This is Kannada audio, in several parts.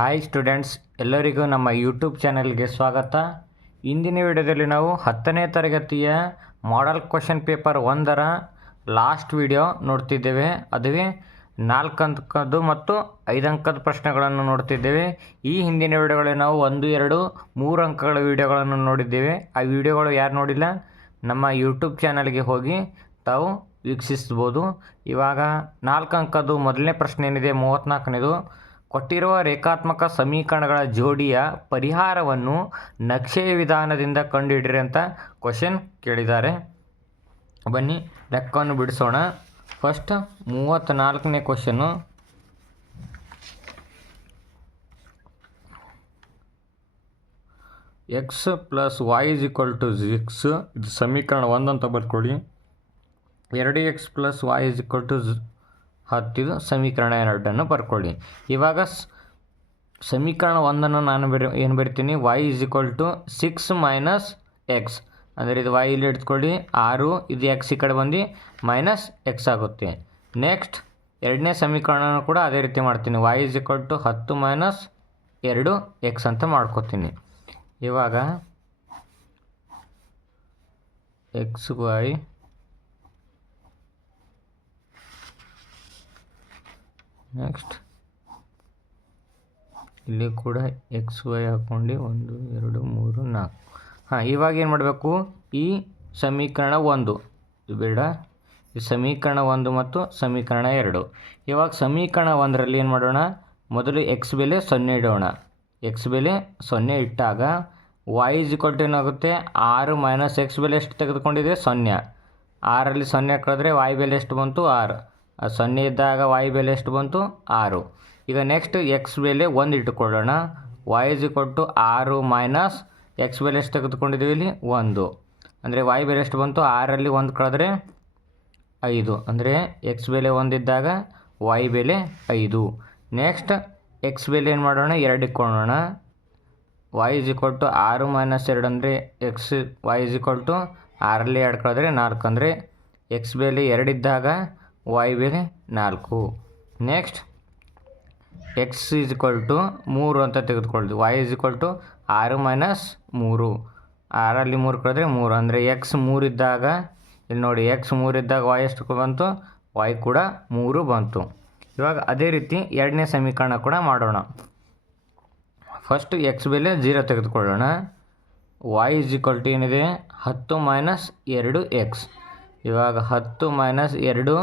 ಹಾಯ್ ಸ್ಟೂಡೆಂಟ್ಸ್, ಎಲ್ಲರಿಗೂ ನಮ್ಮ ಯೂಟ್ಯೂಬ್ ಚಾನಲ್ಗೆ ಸ್ವಾಗತ. ಇಂದಿನ ವಿಡಿಯೋದಲ್ಲಿ ನಾವು 10ನೇ ತರಗತಿಯ ಮಾಡೆಲ್ ಕ್ವಶನ್ ಪೇಪರ್ 1ರ ಲಾಸ್ಟ್ ವಿಡಿಯೋ ನೋಡ್ತಿದ್ದೇವೆ. ಅದುವೇ 4 ಅಂಕದ್ದು ಮತ್ತು 5 ಅಂಕದ ಪ್ರಶ್ನೆಗಳನ್ನು ನೋಡ್ತಿದ್ದೇವೆ. ಈ ಹಿಂದಿನ ವಿಡಿಯೋಗಳಲ್ಲಿ ನಾವು 1, 2, 3 ಅಂಕಗಳ ವಿಡಿಯೋಗಳನ್ನು ನೋಡಿದ್ದೇವೆ. ಆ ವಿಡಿಯೋಗಳು ಯಾರು ನೋಡಿಲ್ಲ, ನಮ್ಮ ಯೂಟ್ಯೂಬ್ ಚಾನಲ್ಗೆ ಹೋಗಿ ತಾವು ವೀಕ್ಷಿಸ್ಬೋದು. ಇವಾಗ 4 ಅಂಕದ್ದು ಮೊದಲನೇ ಪ್ರಶ್ನೆ ಏನಿದೆ, 34ನೇದು. ಕೊಟ್ಟಿರುವ ರೇಖಾತ್ಮಕ ಸಮೀಕರಣಗಳ ಜೋಡಿಯ ಪರಿಹಾರವನ್ನು ನಕ್ಷೆಯ ವಿಧಾನದಿಂದ ಕಂಡುಹಿಡಿಯಿರಿ ಅಂತ ಕ್ವಶನ್ ಕೇಳಿದ್ದಾರೆ. ಬನ್ನಿ ಲೆಕ್ಕವನ್ನು ಬಿಡಿಸೋಣ. ಫಸ್ಟ್ 34ನೇ question. X plus y is equal to 6, ಇದು ಸಮೀಕರಣ 1 ಅಂತ ಬರ್ಕೊಳ್ಳಿ. 2x plus y is equal to 10, ಇದು ಸಮೀಕರಣ 2 ಬರ್ಕೊಳ್ಳಿ. ಇವಾಗ ಸಮೀಕರಣ 1 ನಾನು ಏನು ಬರಿತೀನಿ, y is equal to 6 minus x, ಅಂದರೆ ಇದು y ಇಲ್ಲಿ ಇಟ್ಕೊಳ್ಳಿ 6, ಇದು ಎಕ್ಸ್ ಈ ಕಡೆ ಬಂದು ಮೈನಸ್ ಎಕ್ಸ್ ಆಗುತ್ತೆ. ನೆಕ್ಸ್ಟ್ ಎರಡನೇ ಸಮೀಕರಣ ಕೂಡ ಅದೇ ರೀತಿ ಮಾಡ್ತೀನಿ, y is equal to 10 minus 2x ಅಂತ ಮಾಡ್ಕೋತೀನಿ. ಇವಾಗ ಎಕ್ಸ್ ವೈ ನೆಕ್ಸ್ಟ್ ಇಲ್ಲಿ ಕೂಡ ಎಕ್ಸ್ ವೈ ಹಾಕ್ಕೊಂಡು 1, 2, 3, 4. ಇವಾಗ ಏನು ಮಾಡಬೇಕು, ಈ ಸಮೀಕರಣ 1 ಬೇಡ, ಈ ಸಮೀಕರಣ 1 ಮತ್ತು ಸಮೀಕರಣ 2. ಇವಾಗ ಸಮೀಕರಣ 1ರಲ್ಲಿ ಏನು ಮಾಡೋಣ, ಮೊದಲು ಎಕ್ಸ್ ಬೆಲೆ 0 ಇಡೋಣ. ಎಕ್ಸ್ ಬೆಲೆ 0 ಇಟ್ಟಾಗ ವೈ ಇಸ್ ಈಕ್ವಲ್ ಟು ಏನಾಗುತ್ತೆ, 6 ಮೈನಸ್ ಎಕ್ಸ್ ಬೆಲೆ ಎಷ್ಟು ತೆಗೆದುಕೊಂಡಿದೆ, 0. 6ರಲ್ಲಿ 0 ಕಳೆದ್ರೆ ವೈ ಬೆಲೆ ಎಷ್ಟು ಬಂತು, 6. 0 ಇದ್ದಾಗ ವೈ ಬೆಲೆ ಎಷ್ಟು ಬಂತು, 6. ಈಗ ನೆಕ್ಸ್ಟ್ ಎಕ್ಸ್ ಬೆಲೆ 1 ಇಟ್ಟುಕೊಳ್ಳೋಣ. Y is equal to 6 minus x ಬೆಲೆ ಎಷ್ಟು ತೆಗೆದುಕೊಂಡಿದ್ದೀವಿ ಇಲ್ಲಿ, 1. ಅಂದರೆ ವೈ ಬೆಲೆ ಎಷ್ಟು ಬಂತು, 6ರಲ್ಲಿ 1 ಕಳೆದ್ರೆ 5. ಅಂದರೆ ಎಕ್ಸ್ ಬೆಲೆ 1 ಇದ್ದಾಗ ವೈ ಬೆಲೆ 5. ನೆಕ್ಸ್ಟ್ ಎಕ್ಸ್ ಬೆಲೆ ಏನು ಮಾಡೋಣ, 2 ಇಟ್ಕೊಳ್ಳೋಣ. Y is equal to 6 minus 2 ಅಂದರೆ x, y is equal to 6ರಲ್ಲಿ 2 ಕಳೆದ್ರೆ 4. ಅಂದರೆ ಎಕ್ಸ್ ಬೆಲೆ 2 ಇದ್ದಾಗ ವೈ ಬೆಲೆ 4. Next x is equal to 3 ಅಂತ ತೆಗೆದುಕೊಳ್ತೀವಿ. Y is equal to 6 minus 3, 6ರಲ್ಲಿ 3 ಕಳೆದ್ರೆ 3. ಅಂದರೆ ಎಕ್ಸ್ 3 ಇದ್ದಾಗ ಇಲ್ಲಿ ನೋಡಿ, ಎಕ್ಸ್ 3 ಇದ್ದಾಗ ವೈ ಎಷ್ಟು ಬಂತು, ವೈ ಕೂಡ 3 ಬಂತು. ಇವಾಗ ಅದೇ ರೀತಿ ಎರಡನೇ ಸಮೀಕರಣ ಕೂಡ ಮಾಡೋಣ. ಫಸ್ಟ್ ಎಕ್ಸ್ ಬೆಲೆ 0 ತೆಗೆದುಕೊಳ್ಳೋಣ. ವೈ ಇಸ್ ಈಕ್ವಲ್ ಟು ಏನಿದೆ, 10 ಮೈನಸ್ 2x. ಇವಾಗ 10 ಮೈನಸ್ 2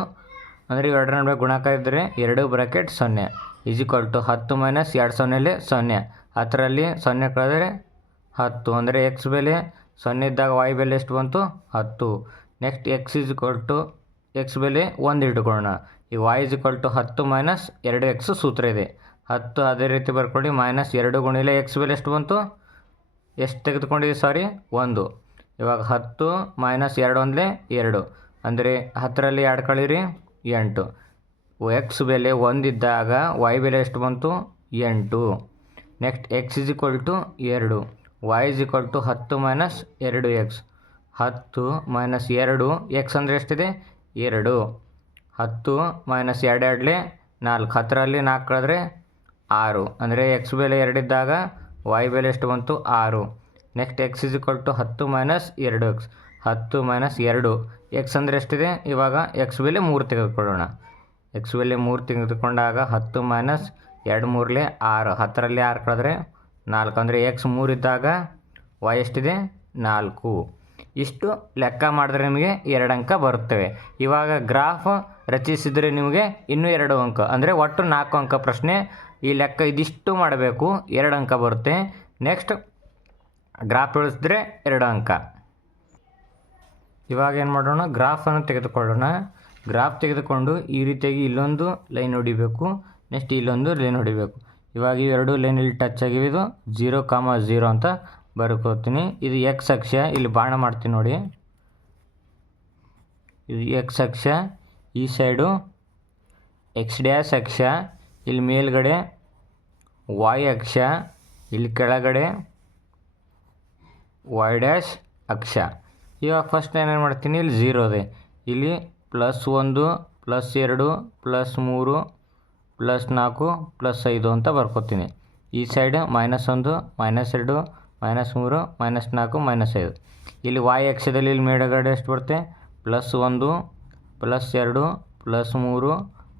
ಅಂದರೆ ಎರಡರ ನಡುವೆ ಗುಣಾಕಾರ ಇದ್ದರೆ 2 bracket 0 is equal to 10 minus 2 0ಲ್ಲಿ 0. 10ರಲ್ಲಿ 0 ಕಳೆದರೆ 10. ಅಂದರೆ ಎಕ್ಸ್ ಬೆಲೆ 0 ಇದ್ದಾಗ ವೈ ಬೆಲೆ ಎಷ್ಟು ಬಂತು, 10. Next x is equal to x ಬೆಲೆ 1 ಇಟ್ಕೊಳ್ಳೋಣ. ಈ y is equal to 10 minus 2x ಸೂತ್ರ ಇದೆ. 10 ಅದೇ ರೀತಿ ಬರ್ಕೊಳ್ಳಿ, ಮೈನಸ್ 2 ಗುಣಿಲೆ ಎಕ್ಸ್ ಬೆಲೆ ಎಷ್ಟು ಬಂತು, ಎಷ್ಟು ತೆಗೆದುಕೊಂಡಿದ್ದೀವಿ, ಸಾರಿ 1. ಇವಾಗ 10 ಮೈನಸ್ 2 ಅಂದರೆ 2, ಅಂದರೆ 10ರಲ್ಲಿ 2 ಕಳೀರಿ 8. ಎಕ್ಸ್ ಬೆಲೆ 1 ಇದ್ದಾಗ ವೈ ಬೆಲೆ ಎಷ್ಟು ಬಂತು, 8. Next x is equal to 2, y is equal to 10 minus 2x. 10 minus 2 x ಅಂದರೆ ಎಷ್ಟಿದೆ, 2. 10 ಮೈನಸ್ 2 2ಲೆ 4, 10ರಲ್ಲಿ 4 ಕಳೆದ್ರೆ 6. ಅಂದರೆ ಎಕ್ಸ್ ಬೆಲೆ 2 ಇದ್ದಾಗ ವೈ ಬೆಲೆ ಎಷ್ಟು ಬಂತು, 6. Next x is equal to 10 minus 2x. 10 minus 2 x ಅಂದರೆ ಎಷ್ಟಿದೆ, ಇವಾಗ ಎಕ್ಸ್ ಬೆಲೆ 3 ತೆಗೆದುಕೊಳ್ಳೋಣ. ಎಕ್ಸ್ ಬೆಲೆ 3 ತೆಗೆದುಕೊಂಡಾಗ 10 ಮೈನಸ್ 2 3ಲೆ 6, 10ರಲ್ಲಿ 6 ಕಳೆದ್ರೆ 4. ಅಂದರೆ ಎಕ್ಸ್ 3 ಇದ್ದಾಗ ವೈ ಎಷ್ಟಿದೆ, 4. ಇಷ್ಟು ಲೆಕ್ಕ ಮಾಡಿದ್ರೆ ನಿಮಗೆ 2 ಅಂಕ ಬರುತ್ತವೆ. ಇವಾಗ ಗ್ರಾಫ್ ರಚಿಸಿದರೆ ನಿಮಗೆ ಇನ್ನೂ 2 ಅಂಕ, ಅಂದರೆ ಒಟ್ಟು 4 ಅಂಕ ಪ್ರಶ್ನೆ. ಈ ಲೆಕ್ಕ ಇದಿಷ್ಟು ಮಾಡಬೇಕು, 2 ಅಂಕ ಬರುತ್ತೆ. ನೆಕ್ಸ್ಟ್ ಗ್ರಾಫ್ ಉಳಿಸಿದ್ರೆ 2 ಅಂಕ. ಇವಾಗ ಏನು ಮಾಡೋಣ, ಗ್ರಾಫನ್ನು ತೆಗೆದುಕೊಳ್ಳೋಣ. ಗ್ರಾಫ್ ತೆಗೆದುಕೊಂಡು ಈ ರೀತಿಯಾಗಿ ಇಲ್ಲೊಂದು ಲೈನ್ ಹೊಡಿಬೇಕು, ನೆಕ್ಸ್ಟ್ ಇಲ್ಲೊಂದು ಲೈನ್ ಹೊಡಿಬೇಕು. ಇವಾಗ ಈ 2 ಲೈನಲ್ಲಿ ಟಚ್ ಆಗಿವೆ, ಇದು 0, 0 ಅಂತ ಬರ್ಕೋತೀನಿ. ಇದು ಎಕ್ಸ್ ಅಕ್ಷ, ಇಲ್ಲಿ ಬಾಣ ಮಾಡ್ತೀನಿ ನೋಡಿ, ಇದು ಎಕ್ಸ್ ಅಕ್ಷ. ಈ ಸೈಡು ಎಕ್ಸ್ ಡ್ಯಾಶ್ ಅಕ್ಷ, ಇಲ್ಲಿ ಮೇಲ್ಗಡೆ ವೈ ಅಕ್ಷ, ಇಲ್ಲಿ ಕೆಳಗಡೆ ವೈ ಡ್ಯಾಶ್ ಅಕ್ಷ. ಇವಾಗ ಫಸ್ಟ್ ಏನೇನು ಮಾಡ್ತೀನಿ, ಇಲ್ಲಿ 0 ಇದೆ, ಇಲ್ಲಿ +1 +2 +3 +4 +5 ಅಂತ ಬರ್ಕೋತೀನಿ. ಈ ಸೈಡ್ -1 -2 -3 -4 -5. ಇಲ್ಲಿ y ಅಕ್ಷದಲ್ಲಿ ಇಲ್ಲಿ ಮೇಲ್ಗಡೆ ಎಷ್ಟು ಬರುತ್ತೆ? +1 +2 +3 +4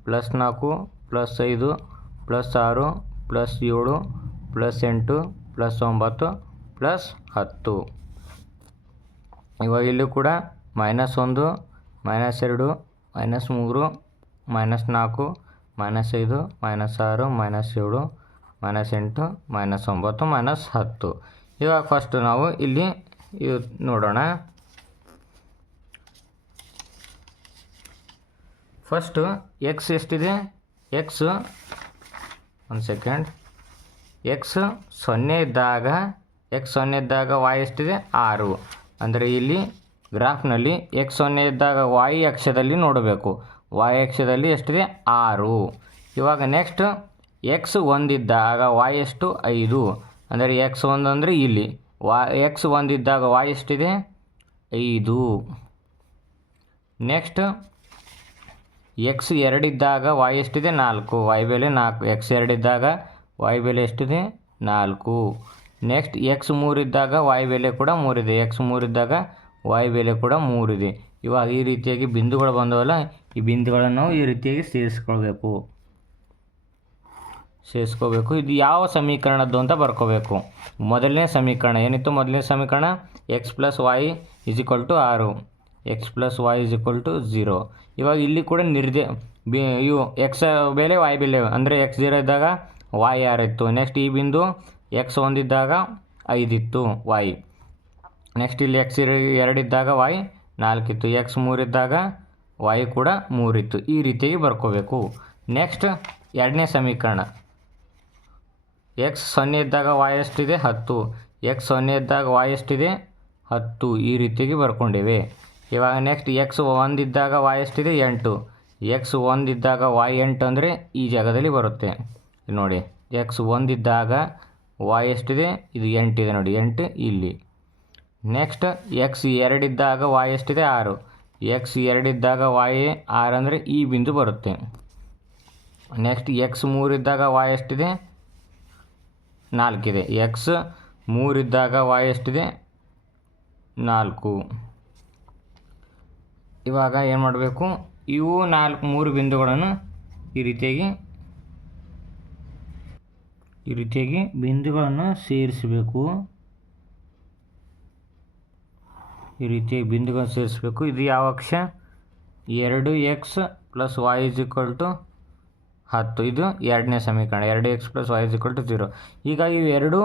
+5 +6 +7 +8 +9 +10. ಇವಾಗ ಇಲ್ಲೂ ಕೂಡ -1 -2 -3 -4 -5 -6 -7 -8 -9 -10. ಇವಾಗ ಫಸ್ಟು ನಾವು ಇಲ್ಲಿ ನೋಡೋಣ. ಫಸ್ಟು ಎಕ್ಸ್ ಎಷ್ಟಿದೆ? X 1 second. ಎಕ್ಸ್ 0 ಇದ್ದಾಗ y ಎಷ್ಟಿದೆ? 6. ಅಂದರೆ ಇಲ್ಲಿ ಗ್ರಾಫ್ನಲ್ಲಿ ಎಕ್ಸ್ 0 ಇದ್ದಾಗ y ಅಕ್ಷದಲ್ಲಿ ನೋಡಬೇಕು. y ಅಕ್ಷದಲ್ಲಿ ಎಷ್ಟಿದೆ? 6. ಇವಾಗ ನೆಕ್ಸ್ಟ್ ಎಕ್ಸ್ 1 ಇದ್ದಾಗ y ಎಷ್ಟು? 5. ಅಂದರೆ ಎಕ್ಸ್ 1 ಅಂದರೆ ಇಲ್ಲಿ ಎಕ್ಸ್ 1 ಇದ್ದಾಗ y ಎಷ್ಟಿದೆ? 5. ನೆಕ್ಸ್ಟ್ ಎಕ್ಸ್ 2 ಇದ್ದಾಗ y ಎಷ್ಟಿದೆ? 4. y ಬೆಲೆ 4. ಎಕ್ಸ್ 2 ಇದ್ದಾಗ y ಬೆಲೆ ಎಷ್ಟಿದೆ? 4. ನೆಕ್ಸ್ಟ್ ಎಕ್ಸ್ 3 ಇದ್ದಾಗ y ಬೆಲೆ ಕೂಡ 3 ಇದೆ. ಎಕ್ಸ್ 3 ಇದ್ದಾಗ y ಬೆಲೆ ಕೂಡ 3 ಇದೆ. ಇವಾಗ ಈ ರೀತಿಯಾಗಿ ಬಿಂದುಗಳು ಬಂದವಲ್ಲ, ಈ ಬಿಂದುಗಳನ್ನು ನಾವು ಈ ರೀತಿಯಾಗಿ ಸೇರಿಸ್ಕೋಬೇಕು. ಇದು ಯಾವ ಸಮೀಕರಣದ್ದು ಅಂತ ಬರ್ಕೋಬೇಕು. ಮೊದಲನೇ ಸಮೀಕರಣ ಏನಿತ್ತು? ಮೊದಲನೇ ಸಮೀಕರಣ x + y = 6, x + y = 0. ಇವಾಗ ಇಲ್ಲಿ ಕೂಡ ಇವು ಎಕ್ಸ್ ಬೆಲೆ y ಬೆಲೆ ಅಂದರೆ x 0 ಇದ್ದಾಗ y 6 ಇತ್ತು. ನೆಕ್ಸ್ಟ್ ಈ ಬಿಂದು x 1 ಇದ್ದಾಗ 5 ಇತ್ತು y. ನೆಕ್ಸ್ಟ್ ಇಲ್ಲಿ x 2 ಇದ್ದಾಗ y 4 ಇತ್ತು. x 3 ಇದ್ದಾಗ y ಕೂಡ 3 ಇತ್ತು. ಈ ರೀತಿಯಾಗಿ ಬರ್ಕೋಬೇಕು. ನೆಕ್ಸ್ಟ್ ಎರಡನೇ ಸಮೀಕರಣ x 0 ಇದ್ದಾಗ y ಎಷ್ಟಿದೆ? 10. x 0 ಇದ್ದಾಗ y ಎಷ್ಟಿದೆ? 10. ಈ ರೀತಿಯಾಗಿ ಬರ್ಕೊಂಡಿವೆ. ಇವಾಗ ನೆಕ್ಸ್ಟ್ x 1 ಇದ್ದಾಗ y ಎಷ್ಟಿದೆ? 8. x 1 ಇದ್ದಾಗ y 8 ಅಂದರೆ ಈ ಜಾಗದಲ್ಲಿ ಬರುತ್ತೆ ನೋಡಿ. x 1 ಇದ್ದಾಗ y ಎಷ್ಟಿದೆ? ಇದು 8 ಇದೆ ನೋಡಿ, 8 ಇಲ್ಲಿ. ನೆಕ್ಸ್ಟ್ x 2 ಇದ್ದಾಗ y ಎಷ್ಟಿದೆ? 6. x 2 ಇದ್ದಾಗ y 6 ಅಂದರೆ ಈ ಬಿಂದು ಬರುತ್ತೆ. ನೆಕ್ಸ್ಟ್ x 3 ಇದ್ದಾಗ y ಎಷ್ಟಿದೆ? 4 ಇದೆ. x 3 ಇದ್ದಾಗ y ಎಷ್ಟಿದೆ? 4. ಇವಾಗ ಏನು ಮಾಡಬೇಕು? ಇವು 3 ಬಿಂದುಗಳನ್ನು ಈ ರೀತಿಯಾಗಿ ಬಿಂದುಗಳನ್ನು ಸೇರಿಸಬೇಕು. ಇದು ಯಾವ ಅಕ್ಷ? 2x + y = 10. ಇದು ಎರಡನೇ ಸಮೀಕರಣ. 2x + y = 0. ಈಗ ಇವೆರಡು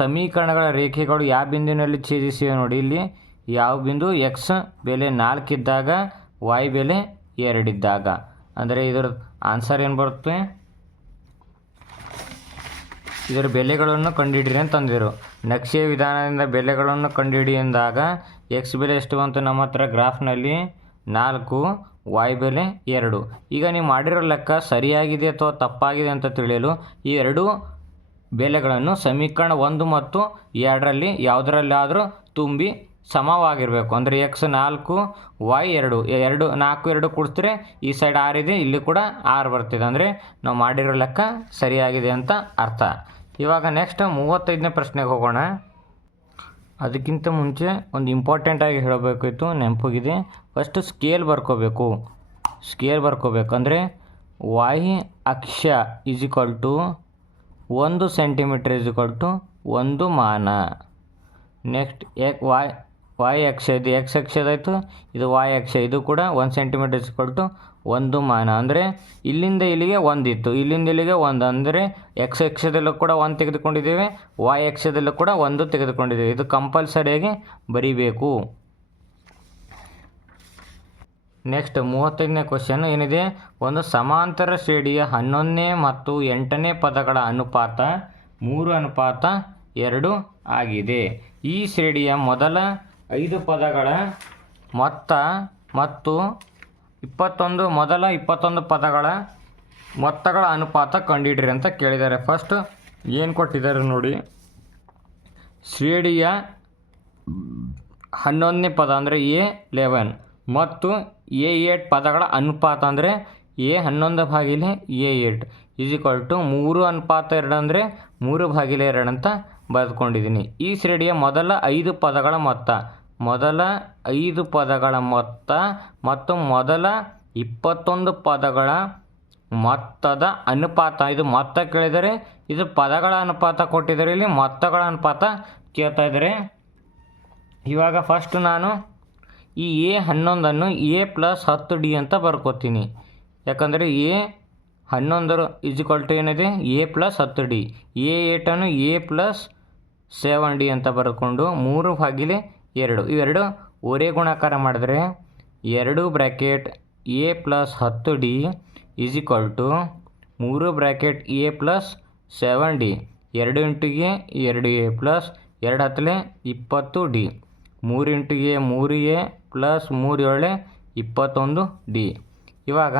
ಸಮೀಕರಣಗಳ ರೇಖೆಗಳು ಯಾವ ಬಿಂದುವಿನಲ್ಲಿ ಛೇದಿಸಿವೆ ನೋಡಿ. ಇಲ್ಲಿ ಯಾವ ಬಿಂದು? x ಬೆಲೆ 4 ಇದ್ದಾಗ y ಬೆಲೆ 2 ಇದ್ದಾಗ. ಅಂದರೆ ಇದರ ಆನ್ಸರ್ ಏನು ಬರುತ್ತೆ? ಇದರ ಬೆಲೆಗಳನ್ನು ಕಂಡುಹಿಡಿಯಿರಿ ಅಂತಂದಿರು. ನಕ್ಷೆ ವಿಧಾನದಿಂದ ಬೆಲೆಗಳನ್ನು ಕಂಡುಹಿಡಿ ಎಂದಾಗ x ಬೆಲೆ ಎಷ್ಟು ಬಂತು ನಮ್ಮ ಹತ್ರ? ಗ್ರಾಫ್ನಲ್ಲಿ 4, y ಬೆಲೆ 2. ಈಗ ನೀವು ಮಾಡಿರೋ ಲೆಕ್ಕ ಸರಿಯಾಗಿದೆ ಅಥವಾ ತಪ್ಪಾಗಿದೆ ಅಂತ ತಿಳಿಯಲು ಈ ಎರಡೂ ಬೆಲೆಗಳನ್ನು ಸಮೀಕರಣ 1 ಮತ್ತು 2ರಲ್ಲಿ ಯಾವುದರಲ್ಲಾದರೂ ತುಂಬಿ ಸಮವಾಗಿರಬೇಕು. ಅಂದರೆ x 4 y 2 4 2 ಕೂಡಿಸಿದ್ರೆ ಈ ಸೈಡ್ 6 ಇದೆ, ಇಲ್ಲಿ ಕೂಡ 6 ಬರ್ತಿದೆ. ಅಂದರೆ ನಾವು ಮಾಡಿರೋ ಲೆಕ್ಕ ಸರಿಯಾಗಿದೆ ಅಂತ ಅರ್ಥ. ಇವಾಗ ನೆಕ್ಸ್ಟ್ 35ನೇ ಪ್ರಶ್ನೆಗೆ ಹೋಗೋಣ. ಅದಕ್ಕಿಂತ ಮುಂಚೆ ಒಂದು ಇಂಪಾರ್ಟೆಂಟಾಗಿ ಹೇಳಬೇಕಿತ್ತು, ನೆನಪೋಗಿದೆ. First scale ಬರ್ಕೋಬೇಕು. ಅಂದರೆ y ಅಕ್ಷ = 1 ಸೆಂಟಿಮೀಟರ್ = 1 ಮಾನ. ನೆಕ್ಸ್ಟ್ y ಅಕ್ಷ ಇದು x ಅಕ್ಷದಾಯಿತು, ಇದು y ಅಕ್ಷ, ಇದು ಕೂಡ 1 ಸೆಂಟಿಮೀಟರ್ = 1 ಮಾನ. ಅಂದರೆ ಇಲ್ಲಿಂದ ಇಲ್ಲಿಗೆ 1 ಇತ್ತು, ಇಲ್ಲಿಂದ ಇಲ್ಲಿಗೆ 1. ಅಂದರೆ x ಅಕ್ಷದಲ್ಲೂ ಕೂಡ 1 ತೆಗೆದುಕೊಂಡಿದ್ದೇವೆ, y ಅಕ್ಷದಲ್ಲೂ ಕೂಡ 1 ತೆಗೆದುಕೊಂಡಿದ್ದೇವೆ. ಇದು ಕಂಪಲ್ಸರಿಯಾಗಿ ಬರೀಬೇಕು. ನೆಕ್ಸ್ಟ್ 35ನೇ ಕ್ವಶನ್ ಏನಿದೆ? ಒಂದು ಸಮಾಂತರ ಶ್ರೇಣಿಯ 11ನೇ ಮತ್ತು 8ನೇ ಪದಗಳ ಅನುಪಾತ 3:2 ಆಗಿದೆ. ಈ ಶ್ರೇಣಿಯ ಮೊದಲ 5 ಪದಗಳ ಮೊತ್ತ ಮತ್ತು ಮೊದಲ 21 ಪದಗಳ ಮೊತ್ತಗಳ ಅನುಪಾತ ಕಂಡುಹಿಡಿಯಿರಿ ಅಂತ ಕೇಳಿದ್ದಾರೆ. ಫಸ್ಟ್ ಏನು ಕೊಟ್ಟಿದ್ದಾರೆ ನೋಡಿ. ಶ್ರೇಣಿಯ 11ನೇ ಪದ ಅಂದರೆ A11 ಮತ್ತು A8 ಪದಗಳ ಅನುಪಾತ ಅಂದರೆ A11 / A8. 3:2 ಅಂದರೆ 3/2 ಅಂತ ಬರೆದುಕೊಂಡಿದ್ದೀನಿ. ಈ ಶ್ರೇಣಿಯ ಮೊದಲ 5 ಪದಗಳ ಮೊತ್ತ ಮತ್ತು ಮೊದಲ 21 ಪದಗಳ ಮೊತ್ತದ ಅನುಪಾತ. ಇದು ಮೊತ್ತ ಕೇಳಿದರೆ, ಇದು ಪದಗಳ ಅನುಪಾತ ಕೊಟ್ಟಿದ್ದಾರೆ, ಇಲ್ಲಿ ಮೊತ್ತಗಳ ಅನುಪಾತ ಕೇಳ್ತಾ ಇದ್ದಾರೆ. ಇವಾಗ ಫಸ್ಟ್ ನಾನು ಈ A11 A+10D ಅಂತ ಬರ್ಕೋತೀನಿ. ಯಾಕಂದರೆ A11 ಏನಿದೆ A+10D, A8 A+7D ಅಂತ ಬರ್ಕೊಂಡು 3/2 ಇವೆರಡು ಒರೇ ಗುಣಾಕಾರ ಮಾಡಿದ್ರೆ 2 bracket A+10D (3 A+7D) 2 × A 2A plus 2 10 20D 3 × A 3A plus 3 7 21D. ಇವಾಗ